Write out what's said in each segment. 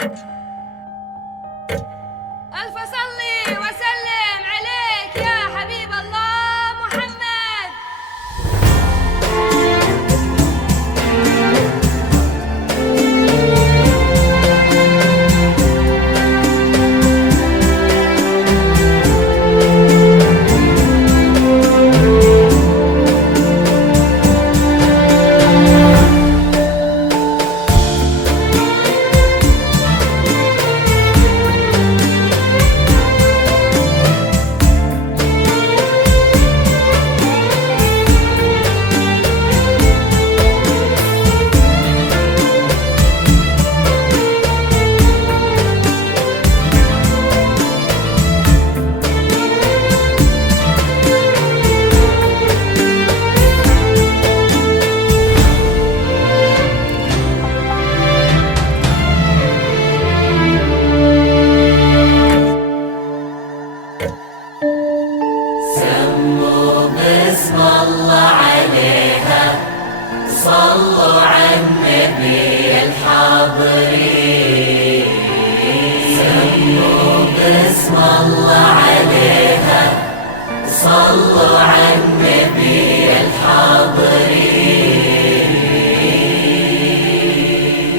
ألف صلي وسلم عليك يا حبيب الله محمد. صلوا على النبي الحاضرين، سموا باسم الله عليها، صلوا على النبي الحاضرين.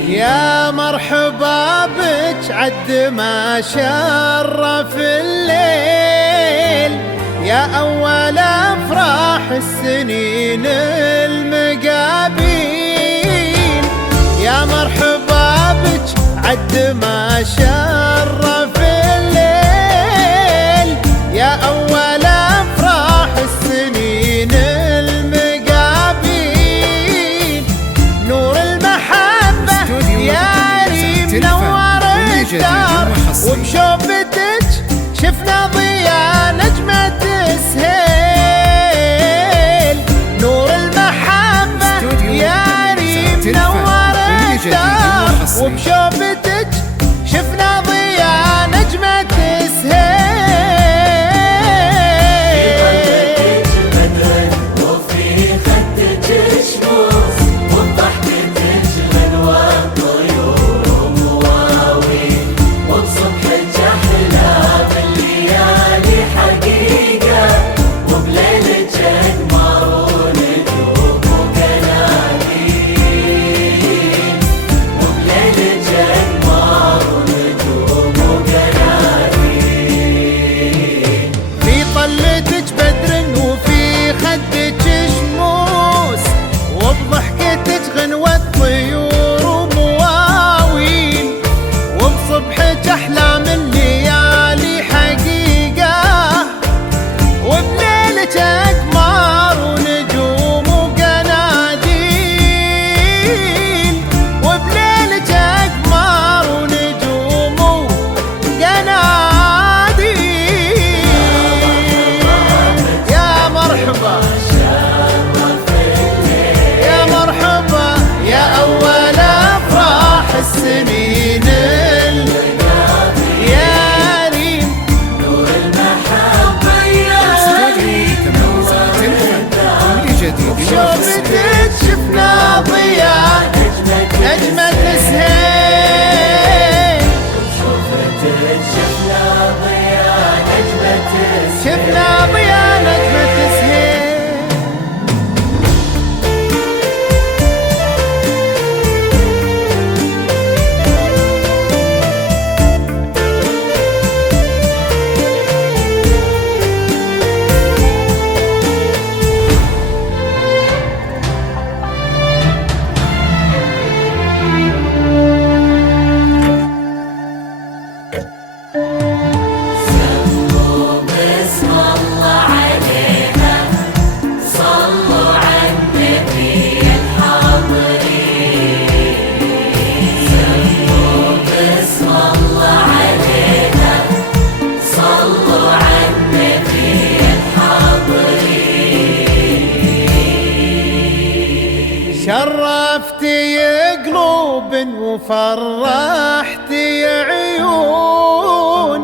يا مرحبا بك عد ما شرف الليل، يا أول أفراح السنين المقابين. يا مرحبا بك عد ما شرف الليل، يا أول أفراح السنين المقابين. نور المحبة يا ريم نور الدار، وبشوفتك شفنا ضياء نجمة سهيل. نور المحبة يا ريم نور الدار، وبشوفتك شفنا ضياء نجمة سهيل. وفي خدك شموس، وبضحكتك غنوة طيور ومواويل، وبصبحك أحلى بالليالي حقيقة، وبليلك أقمار ونجوم وقناديل، وبليلك أقمار ونجوم وقناديل. في طلتك بدر وفي خدك شموس، وبضحكتك غنوة طيور ومواويل، وبصبحك أحلام الليالي حقيقة، وبليلك أقمار ونجوم وقناديل، وبليلك أقمار ونجوم وقناديل. يا مرحبا يا مرحبا يا أول أفراح السنين يا ريم. نور المحبة يا ريم نور الدار، شوفتك شفنا ضياء نجمة سهيل، شوفتك شفنا ضياء نجمة شفنا ضياء نجمة سهيل. سموا باسم الله عليها، صلوا على النبي الحاضرين، سموا باسم الله عليها، صلوا على النبي الحاضرين. شرفتي قلوب وفرحتي عيون،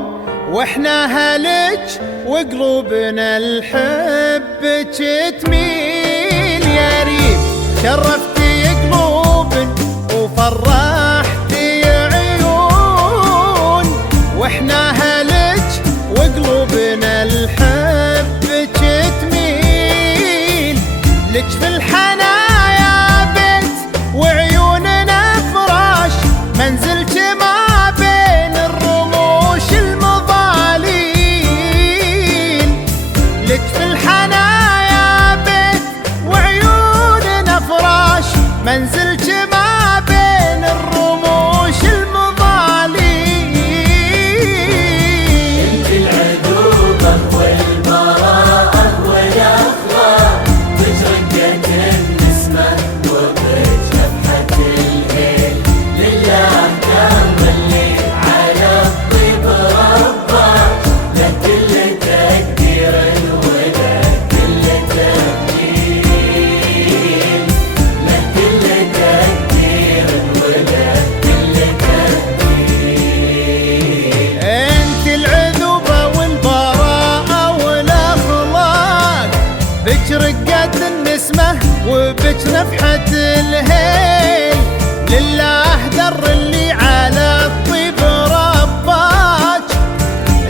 واحنا هلج وقلوبنا لحبك تميل. يا ريم شرفتي قلوب وفرحتي عيون، واحنا هلج وقلوبنا الحبك تميل لك في الحنايا بيت وعيوننا فراش منزلك ما بين الرموش المضالين لك في الحنايا بيت وعيوننا فراش منزلك ما بين الرموش المضالين انت العذوبة والبراءة والاخلاق بجرقة النسمة وبجبحة الهيل لله دام اللي على الطيب ربه له كل تقدير وله كل تبجيل له كل تقدير وله كل تبجيل انت العذوبة والبراءة والاخلاق بك رقة النسمة وبك نفحة الهيل لله در اللي على الطيب رباك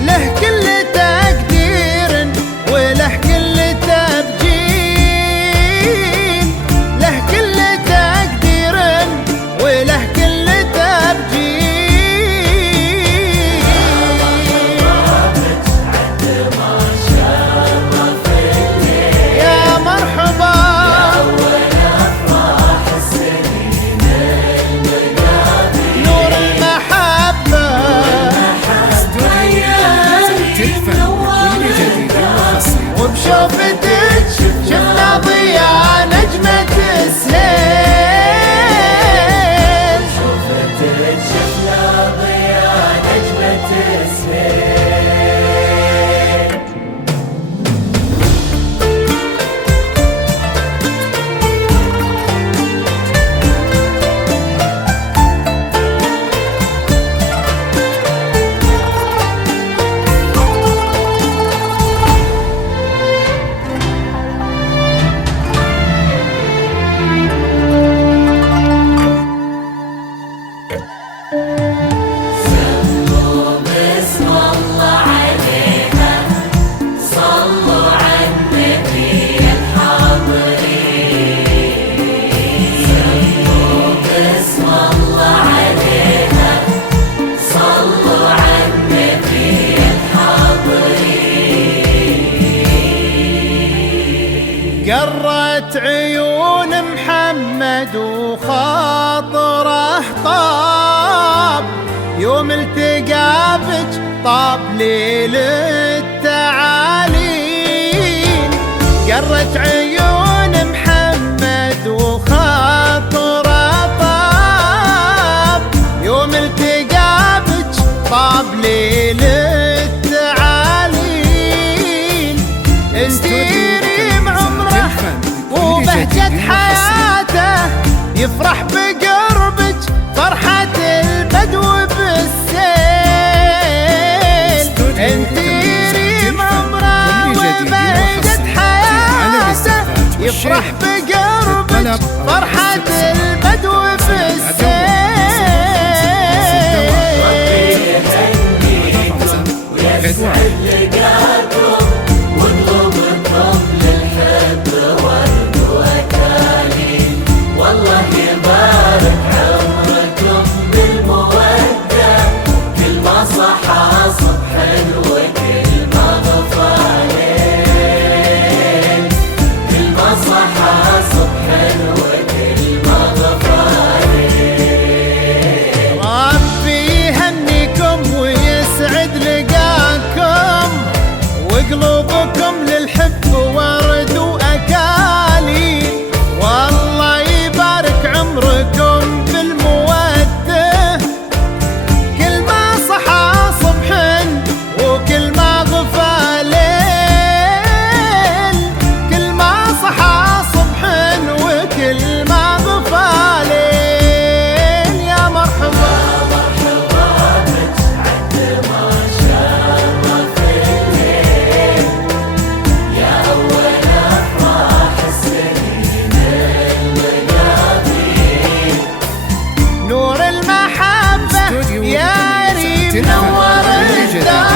له كل تقدير وله كل تبجيل له كل تقدير وله كل تبجيل يا مرحبا نور المحبة وبشوفتك شفنا ضياء نجمة السهيل شوفتك شفنا ضياء نجمة السهيل سموا باسم الله عليها صلوا على النبي الحاضرين سموا باسم الله عليها صلوا على النبي الحاضرين قرت عيون محمد وخاطره طاب يوم التقى بك طاب ليل التعالين قرت عيون محمد وخاطره طاب يوم التقى بك طاب ليل التعالين انتي ريم عمره وبهجة حياته يفرح بقربك فرحة البدو بالسيل انتي ريم عمره وبهجة حياته يفرح بقربك فرحة البدو بالسيل لقاكم وقلوبكم للحب ورد وأكاليل والله يبارك عمركم بالمودة كل ما صحى صبح وكل ما غفى ليل كل ما صحى صبح وكل ما غفى ليل ربي يهنيكم ويسعد لقاكم وقلوبكم للحب ورد وأكاليل والله يبارك عمركم بالمودة كل ما صحى صبح وكل ما غفى ليل كل ما صحى صبح وكل ما غفى ليل يا مرحبا نور المحبة يا ريم نور الدار